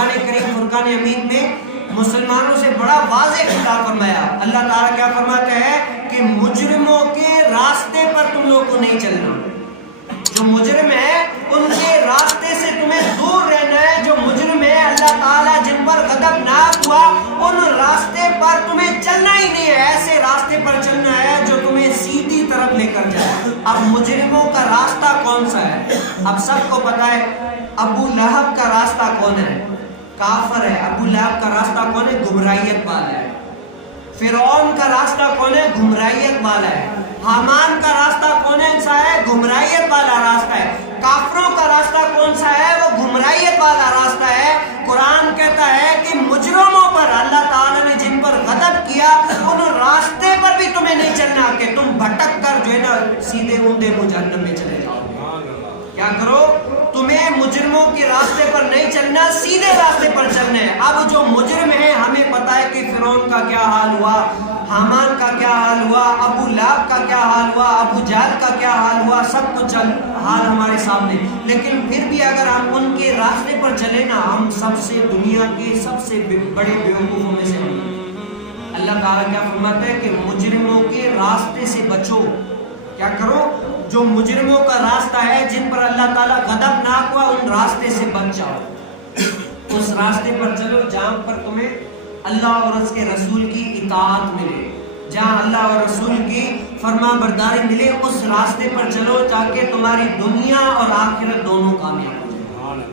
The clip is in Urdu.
قرآن کریم فرقان حمید میں مسلمانوں سے بڑا واضح خطاب فرمایا. اللہ تعالیٰ کیا فرماتا ہے کہ مجرموں کے راستے پر تم لوگوں کو نہیں چلنا. جو مجرم ہے ان کے راستے سے تمہیں دور رہنا ہے. جو مجرم ہے اللہ تعالیٰ جن پر غضبناک ہوا ان راستے پر تمہیں چلنا ہی نہیں ہے. ایسے راستے پر چلنا ہے جو تمہیں سیدھی طرف لے کر جائے. اب مجرموں کا راستہ کون سا ہے؟ اب سب کو پتا ہے ابو لہب کا راستہ کون ہے؟ کافر ہے. ابو لہب کا راستہ کون ہے؟ گمراہیت والا ہے. فرعون کا راستہ کون ہے؟ گمراہیت والا ہے. حامان کا راستہ کون سا ہے؟ گمراہیت والا راستہ ہے. کافروں کا راستہ کون سا ہے؟ وہ گمراہیت والا راستہ ہے. قرآن کہتا ہے کہ مجرموں پر اللہ تعالیٰ نے جن پر غضب کیا ان راستے پر بھی تمہیں نہیں چلنا کہ تم بھٹک کر جو ہے نا سیدھے اونڈے جہنم میں چلے جاؤ. کیا کرو؟ تمہیں مجرموں کے راستے پر نہیں چلنا، سیدھے راستے پر چلنا ہے. اب جو مجرم ہیں ہمیں پتا ہے کہ فرعون کا کیا حال ہوا، حامان کا کیا حال ہوا، ابو لہب کا کیا حال ہوا، ابو جہل کا کیا حال ہوا، سب کچھ حال ہمارے سامنے. لیکن پھر بھی اگر ہم ان کے راستے پر چلے نا ہم سب سے دنیا کے سب سے بڑے بیوقوفوں میں سے ہیں. اللہ تعالیٰ کیا فرماتا ہے کہ مجرموں کے راستے سے بچو. کیا کرو؟ جو مجرموں کا راستہ ہے جن پر اللہ تعالیٰ غضبناک ہوا ان راستے سے بچ جاؤ. اس راستے پر چلو جہاں پر تمہیں اللہ اور اس کے رسول کی اطاعت ملے، جہاں اللہ اور رسول کی فرما برداری ملے. اس راستے پر چلو تاکہ تمہاری دنیا اور آخرت دونوں کامیاب ہو.